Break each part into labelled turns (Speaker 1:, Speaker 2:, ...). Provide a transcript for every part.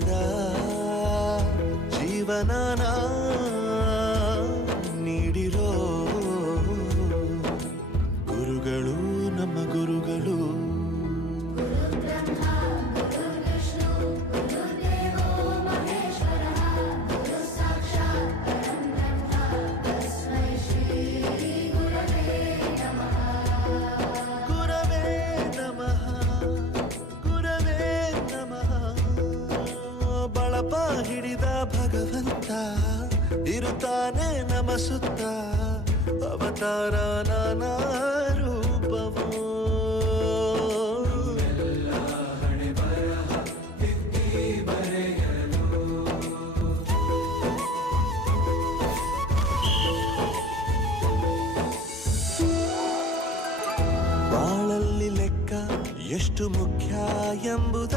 Speaker 1: ఉన్నదా జీవనానా నీడిలో ಬಳಪ ಹಿಡಿದ ಭಗವಂತ ಇರುತ್ತಾನೆ ನಮ ಸುತ್ತ ಅವತಾರ ನಾನಾ ರೂಪವೋ. ಬಾಳಲ್ಲಿ ಲೆಕ್ಕ ಎಷ್ಟು ಮುಖ್ಯ ಎಂಬುದ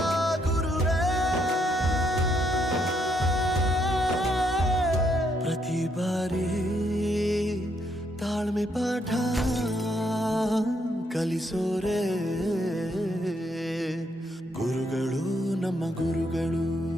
Speaker 1: ತಾಳ್ಮೆ ಪಾಠ ಕಲಿಸೋರೆ. ಗುರುಗಳು ನಮ್ಮ ಗುರುಗಳು.